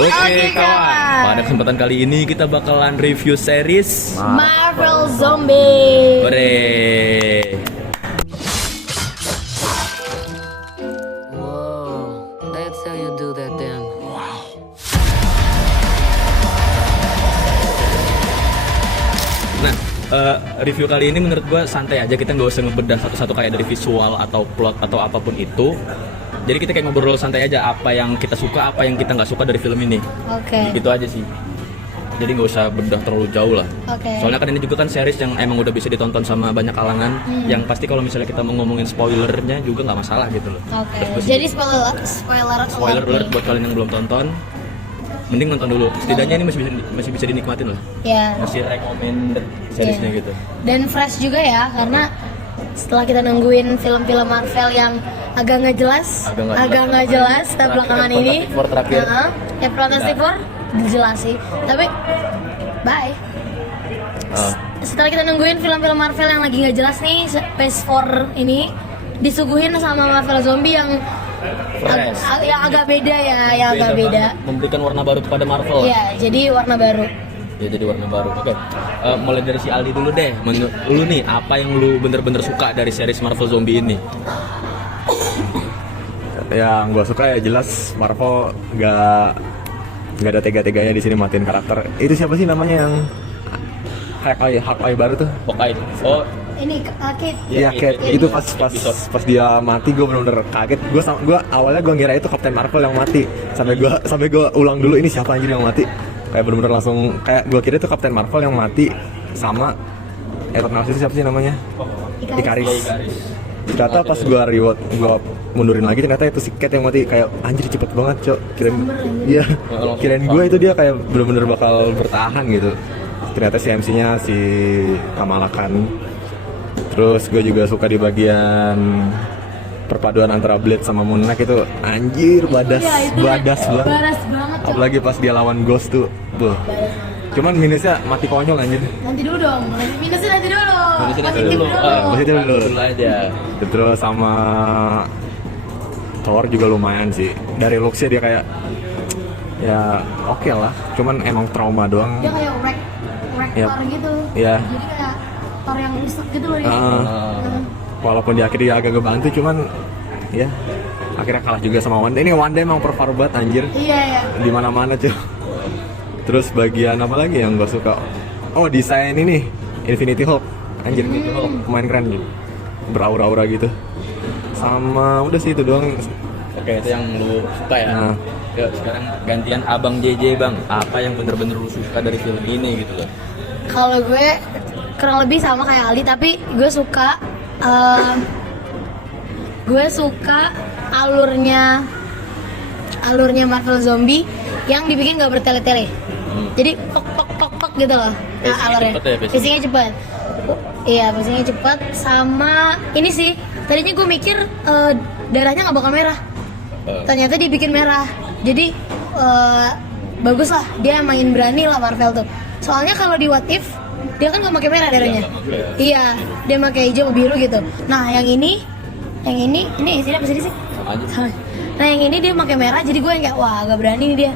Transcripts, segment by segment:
Oke kawan, pada kesempatan kali ini kita bakalan review series Marvel Zombie. Hore. Whoa, that's how you do that then. Nah, review kali ini menurut gua santai aja, kita nggak usah ngebedah satu-satu kayak dari visual atau plot atau apapun itu. Jadi kita kayak ngobrol santai aja, apa yang kita suka, apa yang kita nggak suka dari film ini. Oke. Gitu aja sih. Jadi nggak usah bedah terlalu jauh lah. Oke. Soalnya kan ini juga kan series yang emang udah bisa ditonton sama banyak kalangan. Yang pasti kalau misalnya kita mau ngomongin spoilernya juga nggak masalah gitu loh. Oke. Terus Jadi spoiler spoiler alert buat kalian yang belum tonton, mending nonton dulu. Setidaknya ini masih bisa dinikmatin lah. Ya. Masih recommended seriesnya Iya. gitu. Dan fresh juga ya, karena setelah kita nungguin film-film Marvel yang agak nggak jelas, tapi belakangan ini, Fantastic Four terakhir. ya Fantastic Four jelas sih. Tapi bye. Setelah kita nungguin film-film Marvel yang lagi nggak jelas nih, Phase 4 ini disuguhin sama Marvel Zombie yang Fresh. yang agak beda ya, yang agak beda. banget, memberikan warna baru kepada Marvel. Iya, jadi warna baru. Ya jadi warna baru. Oke. Mulai dari si Aldi dulu deh. Menurut lu nih, apa yang lu bener-bener suka dari series Marvel Zombie ini? Yang gue suka ya jelas Marvel nggak ada tega-teganya di sini matiin karakter. Itu siapa sih namanya yang Hawkeye baru tuh? Hawkeye. Oh, Ini kaget. Iya, Kate. itu pas dia mati gue bener-bener kaget. Gue awalnya gue ngira itu Captain Marvel yang mati. Sampai gue ulang dulu ini siapa anjir yang mati. Kayak bener-bener langsung kayak gue kira itu Captain Marvel yang mati sama Eternals itu siapa sih namanya? Ikaris. Ternyata pas gue reward, gue mundurin lagi ternyata itu si Kate yang mati. Kayak anjir cepet banget cok. Kirain gue itu dia kayak bener-bener bakal bertahan gitu. Ternyata si MC-nya si Kamala Khan. Terus gue juga suka di bagian perpaduan antara Blade sama Moon Knight itu anjir badas banget. Baras banget. Cok. Apalagi pas dia lawan Ghost tuh. Cuman minusnya mati konyol anjir. Nanti dulu dong. Minusnya nanti dulu. Positif dulu. Positif dulu. Dulu aja. Terus sama Thor juga lumayan sih. Dari looks-nya dia kayak ya oke lah. Cuman emang trauma doang. Dia kayak wreck Yap. Thor gitu. Iya. Jadi kayak Thor yang rusak gitu loh. Walaupun di akhir dia agak ngebantu cuman ya akhirnya kalah juga sama Wanda. Ini Wanda emang perform banget anjir. Iya. Di mana-mana cuy. Terus bagian apa lagi yang gue suka? Oh, desain ini Infinity Hulk. Anjir, Infinity Hulk main keren gitu. Beraura-aura gitu. Sama udah sih itu doang. Oke, itu yang lu suka ya. Nah. Yuk, sekarang gantian Abang JJ Bang. Apa yang bener-bener lu suka dari film ini gitu loh? Kalau gue kurang lebih sama kayak Aldi, tapi gue suka alurnya Marvel Zombie yang dibikin gak bertele-tele. Jadi pok gitu loh. Nah, alurnya. Pacingnya cepat. Iya, pacingnya cepat. Sama ini sih. Tadinya gue mikir darahnya nggak bakal merah. Ternyata dibikin merah. Jadi bagus lah. Dia main berani lah Marvel tuh. Soalnya kalau di What If dia kan nggak pakai merah darahnya. Iya, dia pakai hijau biru gitu. Nah, yang ini sini apa sini sih? Sama aja. Nah, yang ini dia pakai merah, jadi gue yang kayak wah agak berani nih dia.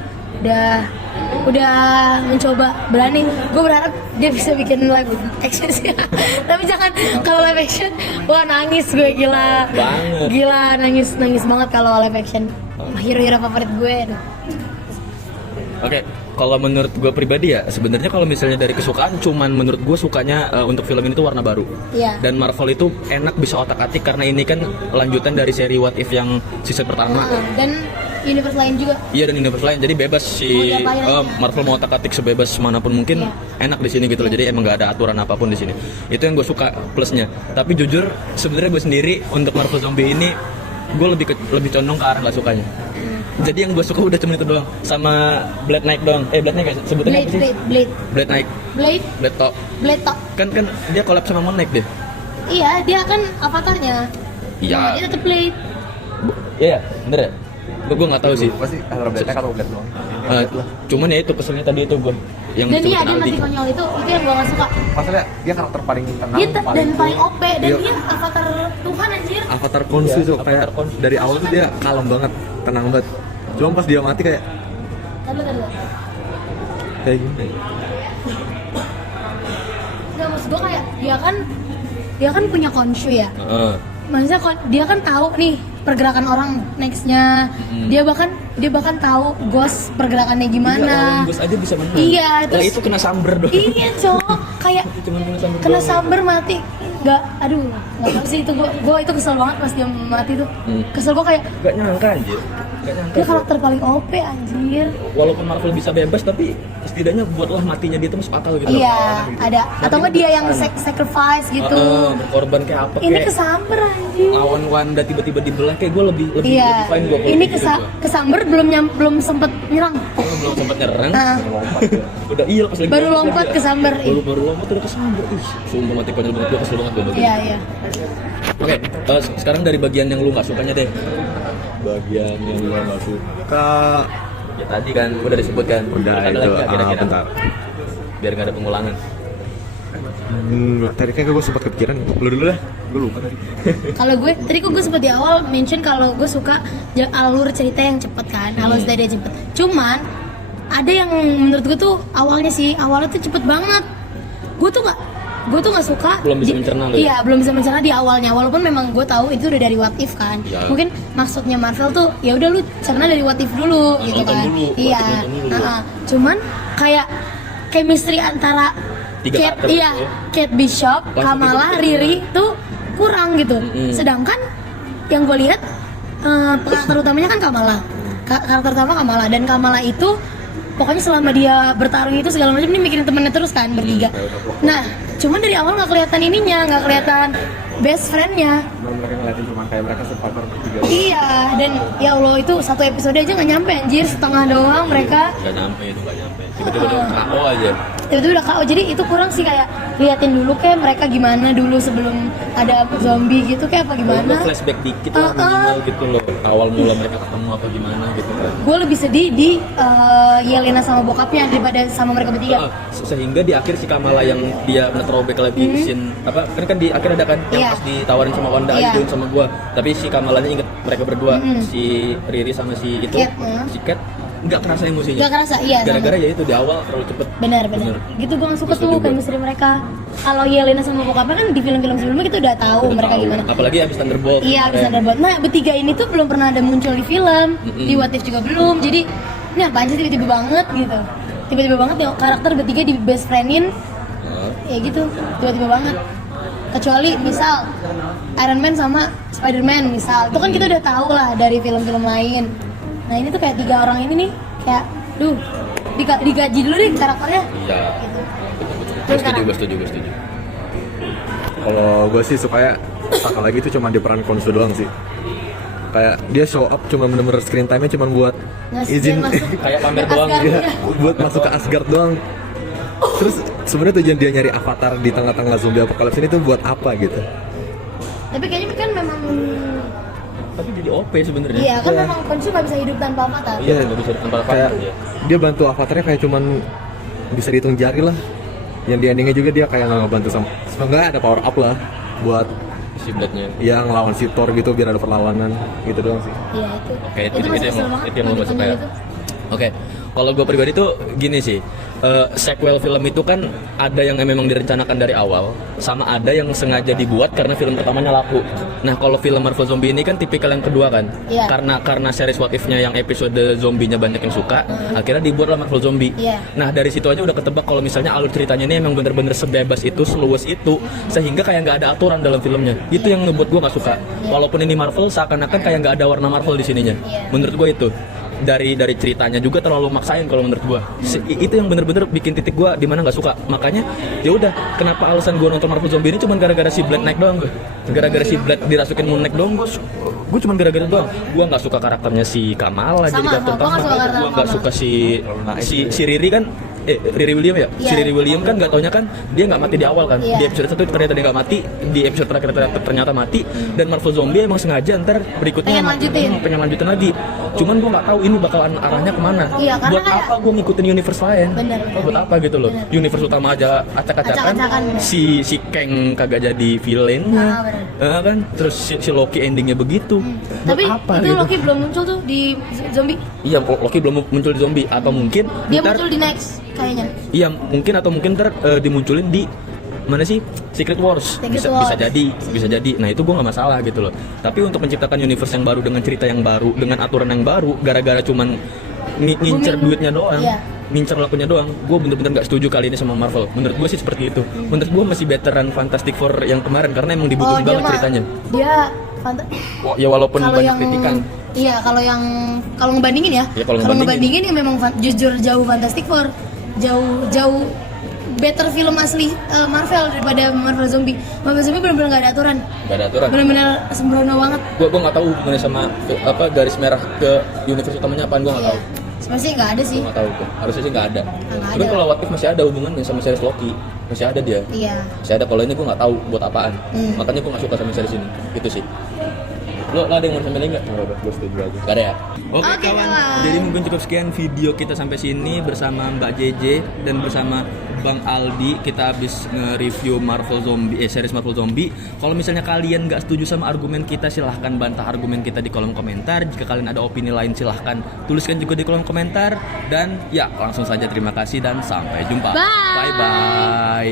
Udah mencoba berani. Gue berharap dia bisa bikin live action sih. Tapi jangan kalau live action, wah nangis gue gila. Banget. Gila nangis banget kalau live action. Hero-hero favorit gue. Aduh. Oke, kalau menurut gue pribadi ya, sebenarnya kalau misalnya dari kesukaan, cuman menurut gue sukanya untuk film ini tuh warna baru. Iya. Dan Marvel itu enak bisa otak-atik karena ini kan lanjutan dari seri What If yang season pertama. Dan universe lain juga. Iya, dan universe lain, jadi bebas si Mau diapain aja. Marvel mau otak-atik sebebas manapun mungkin, enak di sini gitu loh. Jadi emang nggak ada aturan apapun di sini. Itu yang gue suka plusnya. Tapi jujur, sebenarnya gue sendiri untuk Marvel Zombie ini, gue lebih condong ke arah nggak sukanya. Jadi yang gue suka udah cuma itu doang, sama Blade Knight doang. Blade Knight sebutannya apa sih? Blade Knight. Blade Top. Kan dia collab sama Moon Knight deh. Iya, dia kan avatarnya. Iya. Nah, dia tetep Blade. Iya, bener ya? Gue nggak tahu sih. Pasti antara Blade atau Blade doang. Cuman ya itu keselnya tadi itu gue yang Dan iya, disebutin dia Aldi. masih konyol itu yang gue gak suka. Maksudnya dia karakter paling tenang, Dia dan paling OP dan Iya. dia avatar Tuhan anjir. Avatar Khonshu tuh Avatar kayak Khonshu. dari awal tuh dia kalem banget, tenang banget. Cuma pas dia mati kayak Tahu. Kayak gini. Nggak, maksud gue kayak dia kan punya konshu ya. Maksudnya dia kan tahu nih pergerakan orang nextnya. Dia bahkan tahu ghost pergerakannya gimana. Iya, Ghost aja bisa menang. Iya, Lah terus itu kena samber dong. iya cowok kayak Cuma kena samber mati. Nggak tahu sih itu gue itu kesel banget pas dia mati tuh. Kesel gue kayak Gak nyangka anjir. Gak nyangka. dia karakter paling OP anjir. Walaupun Marvel bisa bebas tapi setidaknya buatlah matinya dia tuh masuk akal gitu. Iya, ada atau enggak dia yang sacrifice gitu. Berkorban kayak apa Ini kayak kesamber anjir. lawan Wanda tiba-tiba dibelah kayak gue lebih Iya. fine gue. Ini kesamber belum sempet nyerang. belum sempat nyerang. Nah, Udah iya pas lagi baru lompat kesamber. baru lompat udah kesamber. Ih, sumpah mati konyol banget, gue kesel banget gue bagian. Iya. Oke, sekarang dari bagian yang lu nggak sukanya deh. Bagian yang gue nggak suka. Ya tadi kan udah disebut kan. Udah Terus ada itu. lagi nggak kira-kira? Bentar. Biar nggak ada pengulangan. Tadi kayak gue sempat kepikiran. Lu dulu dah. Gue lupa tadi. Kalau tadi gue sempat di awal mention kalau gue suka alur cerita yang cepet kan, alur cerita dia cepet. Cuman ada yang menurut gue tuh awalnya tuh cepet banget. Gue tuh nggak suka. Belum bisa mencerna lu ya? Iya, belum bisa mencerna di awalnya. Walaupun memang gue tahu itu udah dari What If kan. Ya. Mungkin maksudnya Marvel tuh ya udah lu cerna dari What If dulu gitu Nonton kan. dulu, Iya. nonton dulu. Cuman kayak chemistry antara Tiga karakter itu. Kate Bishop, Langsung Kamala, gitu. Riri tuh kurang gitu. Sedangkan yang gue lihat karakter utamanya kan Kamala. Karakter utama Kamala dan Kamala itu pokoknya selama dia bertarung itu segala macam ini mikirin temennya terus kan bertiga. Nah, cuman dari awal nggak kelihatan ininya, nggak kelihatan best friend-nya. Mereka ngeliatin cuma kayak mereka survivor bertiga. Iya, dan ya Allah itu satu episode aja nggak nyampe anjir, setengah doang mereka. Nggak nyampe. Tiba-tiba udah KO aja. Tiba-tiba udah KO, jadi itu kurang sih kayak liatin dulu kayak mereka gimana dulu sebelum ada zombie gitu kayak apa gimana. Lu flashback dikit lah minimal gitu loh. Awal mula mereka ketemu apa gimana gitu kan. Gue lebih sedih di Yelena sama bokapnya daripada sama mereka bertiga. Sehingga di akhir si Kamala yang dia nge-throwback lagi scene apa kan di akhir ada kan yang Iya. pas ditawarin sama Wanda Iya. ajuin sama gua. Tapi si Kamalanya inget mereka berdua, si Riri sama si itu, Cat, si Cat nggak kerasa emosinya. Gak kerasa, iya. Gara-gara ya itu di awal terlalu cepet. Benar. Gitu gue gak suka Gua setuju tuh gua. chemistry mereka. Kalau Yelena sama bokapnya kan di film-film sebelumnya kita udah tahu Udah mereka tahu. gimana. Apalagi abis Thunderbolt. Iya, bisa Thunderbolt. Nah, bertiga ini tuh belum pernah ada muncul di film. Di What If juga belum. Jadi, ini apaan sih tiba-tiba banget gitu. Tiba-tiba banget ya karakter bertiga di best friendin. Ya gitu, tiba-tiba banget. Kecuali misal Iron Man sama Spider-Man misal. Itu kan kita udah tahu lah dari film-film lain. Nah, ini tuh kayak tiga orang ini nih kayak digaji dulu deh karakternya. Iya. Gitu. Gue setuju. Kalau gue sih supaya satu lagi itu cuma di peran Khonshu doang sih. Kayak dia show up cuma bener-bener screen time-nya cuma buat izin Kayak pamer doang Asgard, gitu. iya. buat masuk ke Asgard doang. Terus sebenarnya tujuan dia nyari avatar di tengah-tengah zombie apocalypse ini tuh buat apa gitu? Tapi kayaknya kan memang Tapi jadi OP sebenarnya. iya kan memang Khonshu nggak bisa hidup tanpa avatar. Iya, nggak bisa tanpa Kayak apa ya. dia bantu avatarnya kayak cuman bisa dihitung jari lah. Yang di endingnya juga dia kayak nggak ngebantu sama. Sebenarnya ada power up lah buat Si Blade-nya. yang ngelawan si Thor gitu biar ada perlawanan gitu doang sih. Iya itu. Oke, itu masih yang kesel lo- banget itu yang lo nggak suka ya. lanjutannya itu. Oke, kalau gue pribadi tuh gini sih, sequel film itu kan ada yang memang direncanakan dari awal, sama ada yang sengaja dibuat karena film pertamanya laku. Nah, kalau film Marvel Zombie ini kan tipikal yang kedua kan, Iya. karena series What If-nya yang episode zombinya banyak yang suka, akhirnya dibuatlah Marvel Zombie. Iya. Nah, dari situ aja udah ketebak kalau misalnya alur ceritanya ini emang bener-bener sebebas itu, seluas itu, sehingga kayak nggak ada aturan dalam filmnya. Itu yang ngebuat gue nggak suka. Walaupun ini Marvel, seakan-akan kayak nggak ada warna Marvel di sininya. Iya. Menurut gue itu. Dari ceritanya juga terlalu maksain kalau menurut gua. Itu yang bener-bener bikin titik gua di mana nggak suka. Makanya ya udah, kenapa alasan gua nonton Marvel Zombie ini cuma gara-gara si Blade naik doang gua. Gara-gara si Blade dirasukin Moon naik doang gua cuma gara-gara doang. Gua nggak suka karakternya si Kamala jadi Sama, karakter gua nggak suka utama. karakter Gua nggak Kamala. suka si Riri kan Riri William ya? Si Iya. Riri William kan nggak taunya kan dia nggak mati di awal kan. Iya. Di episode 1 ternyata dia nggak mati, di episode terakhir ternyata mati, dan Marvel Zombie emang sengaja ntar berikutnya pengen lanjutin lagi. Cuman gue nggak tahu ini bakalan arahnya kemana. Iya, karena buat kayak- apa gue ngikutin universe lain? Bener. Buat apa gitu loh? Bener. Universe utama aja acak-acakan, Acak-acakan, bener. si Kang kagak jadi villainnya, kan? Terus si Loki endingnya begitu. Buat Tapi apa itu gitu? Loki belum muncul tuh di zombie. Iya, Loki belum muncul di zombie atau mungkin Dia ntar- muncul di next kayaknya. Iya, mungkin ntar dimunculin di mana sih Secret Wars. Secret bisa Wars. bisa jadi. Nah itu gue nggak masalah gitu loh. Tapi untuk menciptakan universe yang baru dengan cerita yang baru, dengan aturan yang baru, gara-gara cuman ngincer Booming. duitnya doang, Iya. ngincer lakunya doang, gue bener-bener nggak setuju kali ini sama Marvel. Menurut gue sih seperti itu. Menurut gue masih betteran Fantastic Four yang kemarin karena emang dibutuhin banget ceritanya. Dia Ya walaupun kalau banyak yang kritikan. iya kalau ngebandingin ya, Ya, kalau kalau ngebandingin. ngebandingin ya memang jujur jauh Fantastic Four, jauh better film asli Marvel daripada Marvel Zombie. Marvel Zombie benar-benar nggak ada aturan, Gak ada aturan. benar-benar sembrono banget. Gue nggak tahu hubungannya sama apa garis merah ke universe utamanya apaan, gue nggak Iya, tahu. sebenarnya nggak ada sih. Gue nggak tahu tuh. Harusnya sih nggak ada. Nggak Tapi ada. kalau What If masih ada hubungannya sama series Loki, masih ada dia. Iya. Masih ada. Kalau ini gue nggak tahu buat apaan. Makanya gue nggak suka sama series ini. Gitu sih. Lo ada yang mau sampein nggak? Nggak ada, gue setuju aja. Gak ada ya? Oke Oke, kawan, kawan. jadi mungkin cukup sekian video kita sampai sini bersama Mbak JJ dan bersama Bang Aldi. Kita habis nge-review series Marvel Zombie. Kalau misalnya kalian nggak setuju sama argumen kita, silahkan bantah argumen kita di kolom komentar. Jika kalian ada opini lain, silahkan tuliskan juga di kolom komentar. Dan ya, langsung saja terima kasih dan sampai jumpa. Bye. Bye-bye.